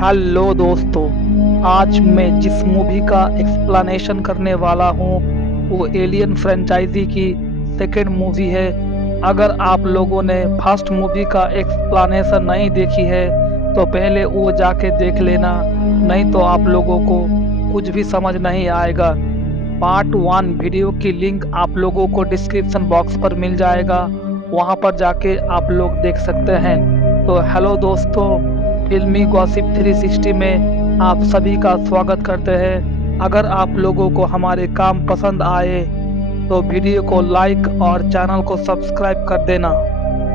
Hello दोस्तों, आज मैं जिस मूवी का एक्सप्लेनेशन करने वाला हूँ वो एलियन फ्रेंचाइजी की सेकेंड मूवी है। अगर आप लोगों ने फर्स्ट मूवी का एक्सप्लेनेशन नहीं देखी है तो पहले वो जाके देख लेना, नहीं तो आप लोगों को कुछ भी समझ नहीं आएगा। पार्ट 1 वीडियो की लिंक आप लोगों को डिस्क्रिप्शन बॉक्स पर मिल जाएगा, वहाँ पर जाके आप लोग देख सकते हैं। तो हेलो दोस्तों, फिल्मी गॉसिप 360 में आप सभी का स्वागत करते हैं। अगर आप लोगों को हमारे काम पसंद आए तो वीडियो को लाइक और चैनल को सब्सक्राइब कर देना।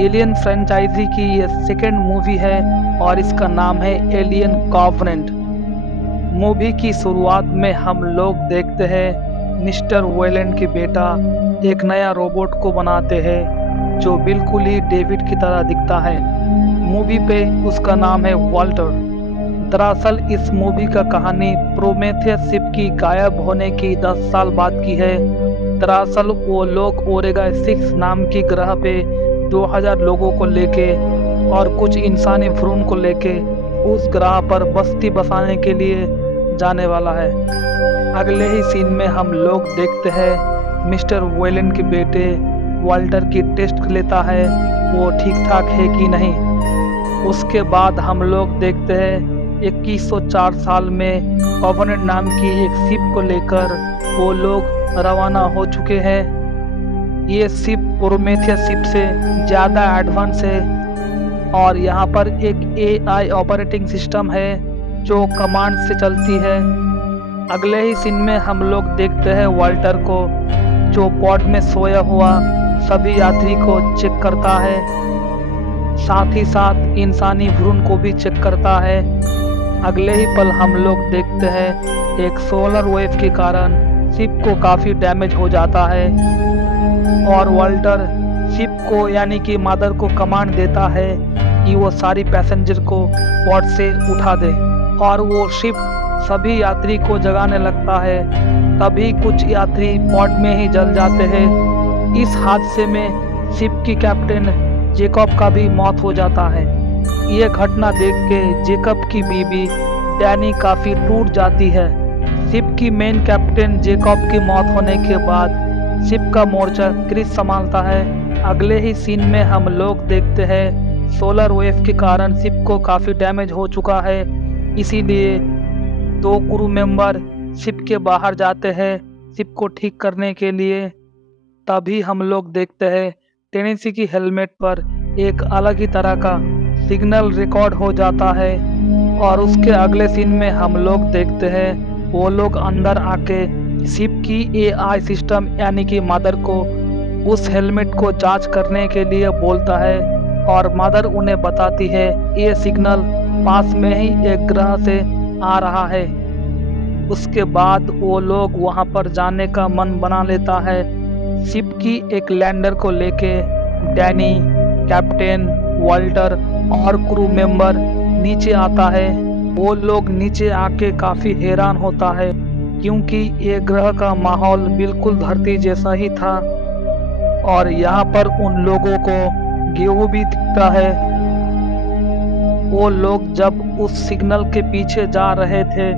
एलियन फ्रेंचाइजी की ये सेकेंड मूवी है और इसका नाम है एलियन कॉवेनेंट। मूवी की शुरुआत में हम लोग देखते हैं मिस्टर वेलेंट की बेटा एक नया रोबोट को बनाते हैं जो बिल्कुल ही डेविड की तरह दिखता है। मूवी पे उसका नाम है वाल्टर। दरअसल इस मूवी का कहानी प्रोमेथियस शिप की गायब होने की 10 साल बाद की है। दरअसल वो लोग ओरेगा 6 नाम की ग्रह पे 2000 लोगों को लेके और कुछ इंसानी भ्रूण को लेके उस ग्रह पर बस्ती बसाने के लिए जाने वाला है। अगले ही सीन में हम लोग देखते हैं मिस्टर वेलेंट के बेटे वाल्टर की टेस्ट लेता है, वो ठीक ठाक है कि नहीं। उसके बाद हम लोग देखते हैं 2104 साल में कॉवेनेंट नाम की एक शिप को लेकर वो लोग रवाना हो चुके हैं। ये शिप प्रोमेथियस शिप से ज़्यादा एडवांस है और यहाँ पर एक AI ऑपरेटिंग सिस्टम है जो कमांड से चलती है। अगले ही सीन में हम लोग देखते हैं वाल्टर को जो पॉड में सोया हुआ सभी यात्री को चेक करता है, साथ ही साथ इंसानी भ्रूण को भी चेक करता है। अगले ही पल हम लोग देखते हैं एक सोलर वेव के कारण शिप को काफ़ी डैमेज हो जाता है और वाल्टर शिप को यानी कि मदर को कमांड देता है कि वो सारी पैसेंजर को पॉड से उठा दे और वो शिप सभी यात्री को जगाने लगता है। तभी कुछ यात्री पॉड में ही जल जाते हैं। इस हादसे में शिप की कैप्टन जेकब का भी मौत हो जाता है। ये घटना देख के जेकब की बीवी डैनी काफ़ी टूट जाती है। शिप की मेन कैप्टन जेकब की मौत होने के बाद शिप का मोर्चा क्रिस संभालता है। अगले ही सीन में हम लोग देखते हैं सोलर वेव के कारण शिप को काफ़ी डैमेज हो चुका है, इसीलिए 2 क्रू मेंबर शिप के बाहर जाते हैं शिप को ठीक करने के लिए। तभी हम लोग देखते हैं टेनेसी की हेलमेट पर एक अलग ही तरह का सिग्नल रिकॉर्ड हो जाता है और उसके अगले सीन में हम लोग देखते हैं वो लोग अंदर आके शिप की AI सिस्टम यानी कि मदर को उस हेलमेट को जांच करने के लिए बोलता है और मदर उन्हें बताती है ये सिग्नल पास में ही एक ग्रह से आ रहा है। उसके बाद वो लोग वहां पर जाने का मन बना लेता है। शिप की एक लैंडर को लेके डैनी, कैप्टन, वाल्टर और क्रू मेंबर नीचे आता है। वो लोग नीचे आके काफ़ी हैरान होता है क्योंकि ये ग्रह का माहौल बिल्कुल धरती जैसा ही था और यहाँ पर उन लोगों को गेहूं भी दिखता है। वो लोग जब उस सिग्नल के पीछे जा रहे थे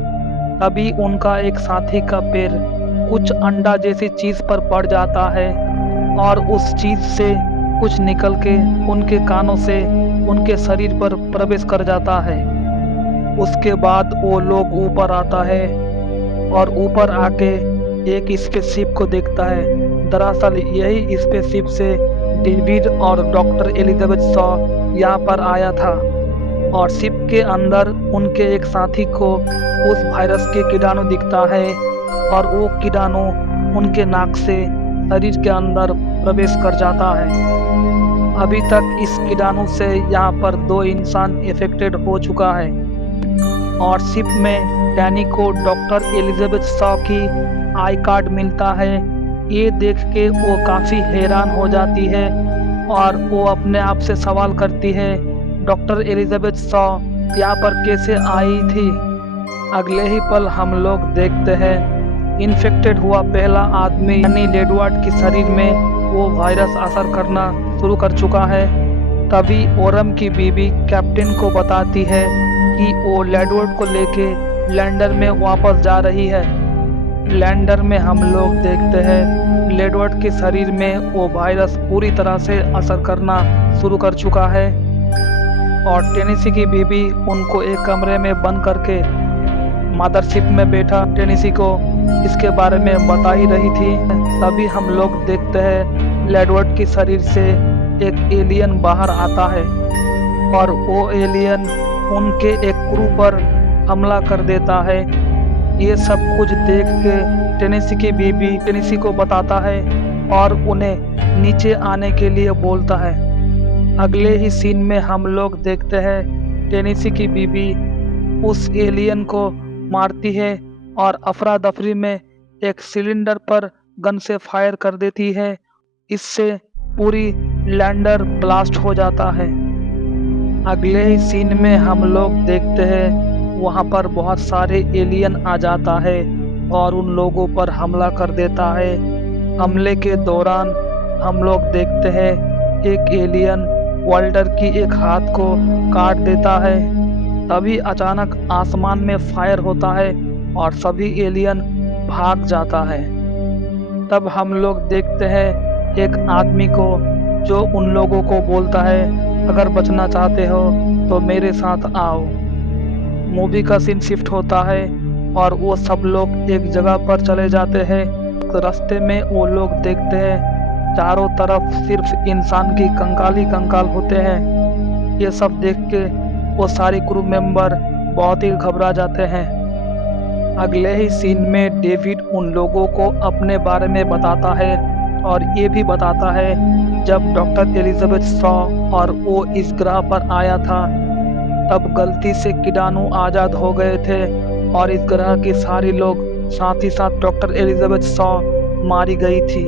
तभी उनका एक साथी का पैर कुछ अंडा जैसी चीज़ पर पड़ जाता है और उस चीज़ से कुछ निकल के उनके कानों से उनके शरीर पर प्रवेश कर जाता है। उसके बाद वो लोग ऊपर आता है और ऊपर आके एक स्पेसशिप को देखता है। दरअसल यही स्पेसशिप से डेविड और डॉक्टर एलिजाबेथ शॉ यहाँ पर आया था और शिप के अंदर उनके एक साथी को उस वायरस के कीटाणु दिखता है और वो कीटाणु उनके नाक से शरीर के अंदर प्रवेश कर जाता है। अभी तक इस कीटाणु से यहाँ पर 2 इंसान इफेक्टेड हो चुका है और शिप में डैनी को डॉक्टर एलिजाबेथ शॉ की आई कार्ड मिलता है। ये देख के वो काफ़ी हैरान हो जाती है और वो अपने आप से सवाल करती है डॉक्टर एलिजाबेथ शॉ यहाँ पर कैसे आई थी। अगले ही पल हम लोग देखते हैं इन्फेक्टेड हुआ पहला आदमी यानी लेडवार्ड के शरीर में वो वायरस असर करना शुरू कर चुका है। तभी ओरम की बीवी कैप्टन को बताती है कि वो लेडवर्ड को लेके लैंडर में वापस जा रही है। लैंडर में हम लोग देखते हैं लेडवर्ड के शरीर में वो वायरस पूरी तरह से असर करना शुरू कर चुका है और टेनेसी की बीबी उनको एक कमरे में बंद करके मदरशिप में बैठा टेनेसी को इसके बारे में बता ही रही थी। तभी हम लोग देखते हैं लेडवर्ड के शरीर से एक एलियन बाहर आता है और वो एलियन उनके एक क्रू पर हमला कर देता है। ये सब कुछ देख के टेनेसी की बीबी टेनेसी को बताता है और उन्हें नीचे आने के लिए बोलता है। अगले ही सीन में हम लोग देखते हैं टेनेसी की बीबी उस एलियन को मारती है और अफरा दफरी में एक सिलेंडर पर गन से फायर कर देती है। इससे पूरी लैंडर ब्लास्ट हो जाता है। अगले ही सीन में हम लोग देखते हैं वहाँ पर बहुत सारे एलियन आ जाता है और उन लोगों पर हमला कर देता है। हमले के दौरान हम लोग देखते हैं एक एलियन वाल्टर की एक हाथ को काट देता है। तभी अचानक आसमान में फायर होता है और सभी एलियन भाग जाता है। तब हम लोग देखते हैं एक आदमी को जो उन लोगों को बोलता है अगर बचना चाहते हो तो मेरे साथ आओ। मूवी का सीन शिफ्ट होता है और वो सब लोग एक जगह पर चले जाते हैं। रास्ते में वो लोग देखते हैं चारों तरफ सिर्फ इंसान की कंकाल ही कंकाल होते हैं। ये सब देख के वो सारे क्रू मेंबर बहुत ही घबरा जाते हैं। अगले ही सीन में डेविड उन लोगों को अपने बारे में बताता है और ये भी बताता है जब डॉक्टर एलिजाबेथ शॉ और वो इस ग्रह पर आया था तब गलती से कीटाणु आज़ाद हो गए थे और इस ग्रह के सारे लोग साथ ही साथ डॉक्टर एलिजाबेथ शॉ मारी गई थी।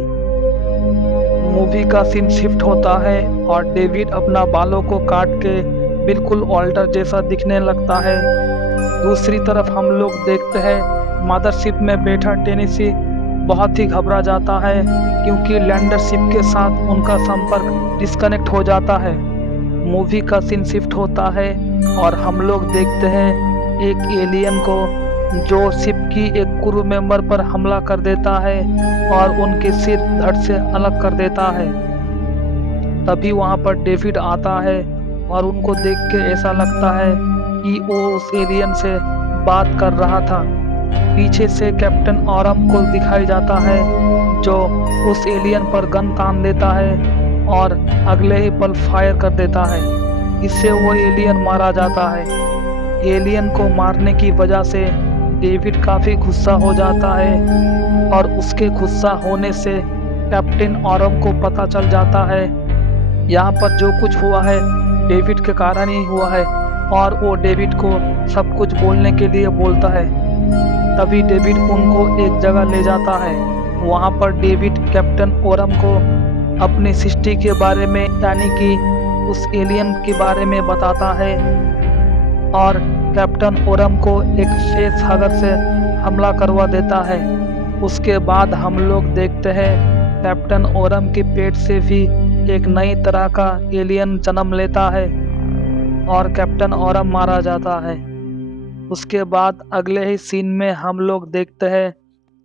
मूवी का सीन शिफ्ट होता है और डेविड अपना बालों को काट के बिल्कुल ऑल्टर जैसा दिखने लगता है। दूसरी तरफ हम लोग देखते हैं मदरशिप में बैठा टेनेसी बहुत ही घबरा जाता है क्योंकि लैंडरशिप के साथ उनका संपर्क डिस्कनेक्ट हो जाता है। मूवी का सीन शिफ्ट होता है और हम लोग देखते हैं एक एलियन को जो शिप की एक क्रू मेंबर पर हमला कर देता है और उनके सिर धड़ से अलग कर देता है। तभी वहाँ पर डेविड आता है और उनको देख के ऐसा लगता है कि वो उस एलियन से बात कर रहा था। पीछे से कैप्टन ऑरम को दिखाई जाता है जो उस एलियन पर गन तान देता है और अगले ही पल फायर कर देता है। इससे वो एलियन मारा जाता है। एलियन को मारने की वजह से डेविड काफ़ी गुस्सा हो जाता है और उसके गुस्सा होने से कैप्टन ऑरम को पता चल जाता है यहाँ पर जो कुछ हुआ है डेविड के कारण ही हुआ है और वो डेविड को सब कुछ बोलने के लिए बोलता है। तभी डेविड उनको एक जगह ले जाता है। वहाँ पर डेविड कैप्टन ओरम को अपनी सृष्टि के बारे में यानी कि उस एलियन के बारे में बताता है और कैप्टन ओरम को एक फेस हगर से हमला करवा देता है। उसके बाद हम लोग देखते हैं कैप्टन ओरम के पेट से भी एक नई तरह का एलियन जन्म लेता है और कैप्टन ओरम मारा जाता है। उसके बाद अगले ही सीन में हम लोग देखते हैं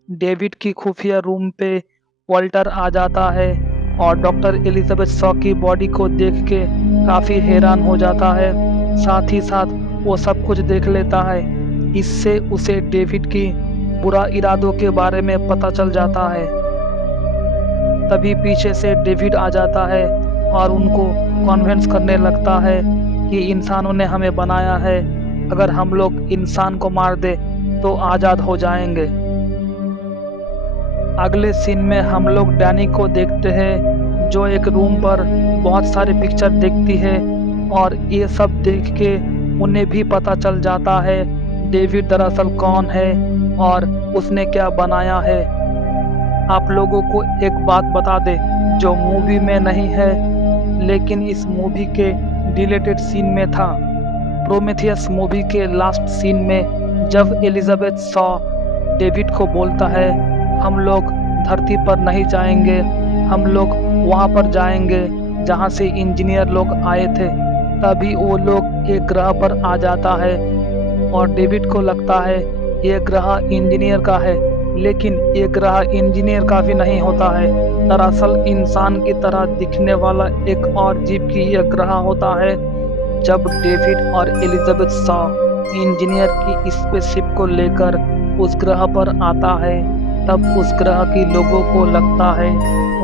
डेविड की खुफिया रूम पे वॉल्टर आ जाता है और डॉक्टर एलिजाबेथ शॉ की बॉडी को देख के काफ़ी हैरान हो जाता है। साथ ही साथ वो सब कुछ देख लेता है। इससे उसे डेविड की बुरा इरादों के बारे में पता चल जाता है। तभी पीछे से डेविड आ जाता है और उनको कन्विंस करने लगता है कि इंसानों ने हमें बनाया है, अगर हम लोग इंसान को मार दे तो आज़ाद हो जाएंगे। अगले सीन में हम लोग डैनी को देखते हैं जो एक रूम पर बहुत सारे पिक्चर देखती है और ये सब देख के उन्हें भी पता चल जाता है डेविड दरअसल कौन है और उसने क्या बनाया है। आप लोगों को एक बात बता दे जो मूवी में नहीं है लेकिन इस मूवी के डिलीटेड सीन में था। प्रोमेथियस मूवी के लास्ट सीन में जब एलिजाबेथ शॉ डेविड को बोलता है हम लोग धरती पर नहीं जाएंगे, हम लोग वहाँ पर जाएंगे जहाँ से इंजीनियर लोग आए थे। तभी वो लोग एक ग्रह पर आ जाता है और डेविड को लगता है ये ग्रह इंजीनियर का है, लेकिन ये ग्रह इंजीनियर का भी नहीं होता है। दरअसल इंसान की तरह दिखने वाला एक और जीव की यह ग्रह होता है। जब डेविड और एलिजाबेथ शॉ इंजीनियर की स्पेसशिप को लेकर उस ग्रह पर आता है, तब उस ग्रह के लोगों को लगता है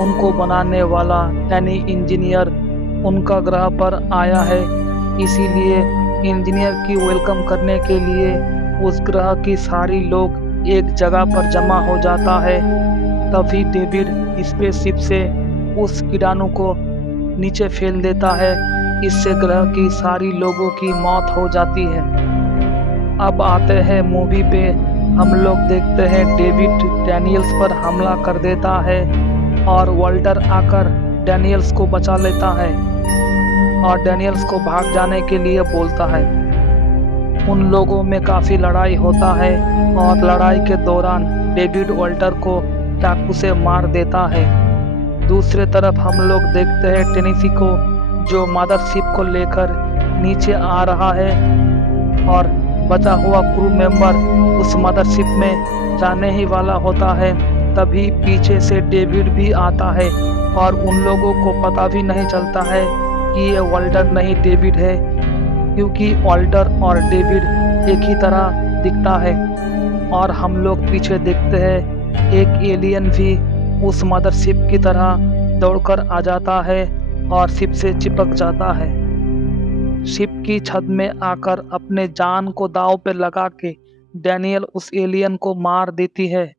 उनको बनाने वाला यानी इंजीनियर उनका ग्रह पर आया है। इसीलिए इंजीनियर की वेलकम करने के लिए उस ग्रह की सारी लोग एक जगह पर जमा हो जाता है। तभी डेविड स्पेसशिप से उस कीटाणु को नीचे फेंक देता है। इससे ग्रह की सारी लोगों की मौत हो जाती है। अब आते हैं मूवी पे। हम लोग देखते हैं डेविड डैनियल्स पर हमला कर देता है और वाल्टर आकर डैनियल्स को बचा लेता है और डैनियल्स को भाग जाने के लिए बोलता है। उन लोगों में काफ़ी लड़ाई होता है और लड़ाई के दौरान डेविड वाल्टर को चाकू से मार देता है। दूसरे तरफ हम लोग देखते हैं टेनेसी को, जो मदरशिप को लेकर नीचे आ रहा है और बचा हुआ क्रू मेंबर उस मदरशिप में जाने ही वाला होता है। तभी पीछे से डेविड भी आता है और उन लोगों को पता भी नहीं चलता है कि ये वाल्टर नहीं डेविड है, क्योंकि वाल्टर और डेविड एक ही तरह दिखता है। और हम लोग पीछे देखते हैं एक एलियन भी उस मदरशिप की तरह दौड़कर आ जाता है और शिप से चिपक जाता है। शिप की छत में आकर अपने जान को दांव पे लगा के डैनियल उस एलियन को मार देती है।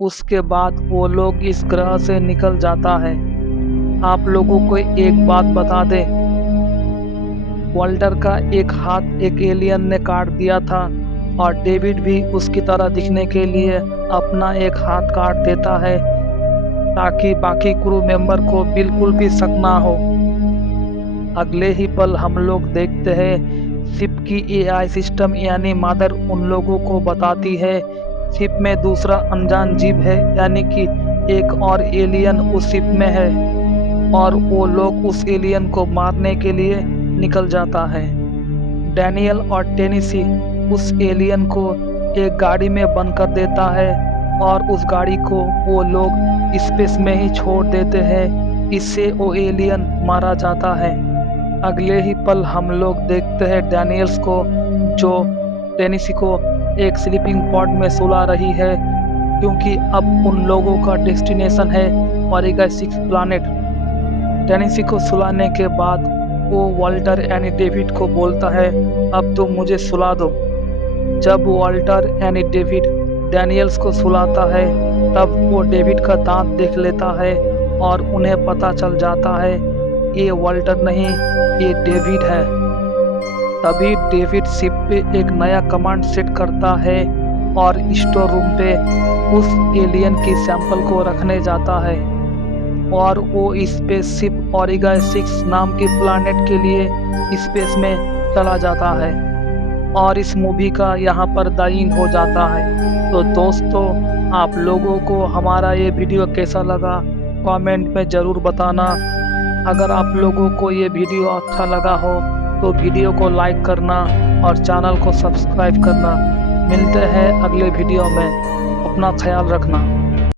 उसके बाद वो लोग इस ग्रह से निकल जाता है। आप लोगों को एक बात बता दे, वाल्टर का एक हाथ एक एलियन ने काट दिया था और डेविड भी उसकी तरह दिखने के लिए अपना एक हाथ काट देता है, ताकि बाकी क्रू मेंबर को बिल्कुल भी शक ना हो। अगले ही पल हम लोग देखते हैं शिप की एआई सिस्टम यानी मदर उन लोगों को बताती है शिप में दूसरा अनजान जीव है, यानी कि एक और एलियन उस शिप में है और वो लोग उस एलियन को मारने के लिए निकल जाता है। डैनियल और टेनेसी उस एलियन को एक गाड़ी में बंद कर देता है और उस गाड़ी को वो लोग स्पेस में ही छोड़ देते हैं। इससे वो एलियन मारा जाता है। अगले ही पल हम लोग देखते हैं डैनियल्स को, जो टेनेसी को एक स्लीपिंग पॉड में सुला रही है, क्योंकि अब उन लोगों का डेस्टिनेशन है ओमेगा 6 प्लैनेट। टेनेसी को सुलाने के बाद वो वाल्टर यानी डेविड को बोलता है, अब तुम मुझे सुला दो। जब वाल्टर यानी डेविड डैनियल्स को सुलाता है, तब वो डेविड का दांत देख लेता है और उन्हें पता चल जाता है ये वाल्टर नहीं, ये डेविड है। तभी डेविड शिप पे एक नया कमांड सेट करता है और स्टोर रूम पे उस एलियन की सैंपल को रखने जाता है और वो स्पेसशिप ओमेगा 6 नाम के प्लैनेट के लिए स्पेस में चला जाता है और इस मूवी का यहाँ पर द एंड हो जाता है। तो दोस्तों, आप लोगों को हमारा ये वीडियो कैसा लगा कमेंट में ज़रूर बताना। अगर आप लोगों को ये वीडियो अच्छा लगा हो तो वीडियो को लाइक करना और चैनल को सब्सक्राइब करना। मिलते हैं अगले वीडियो में। अपना ख्याल रखना।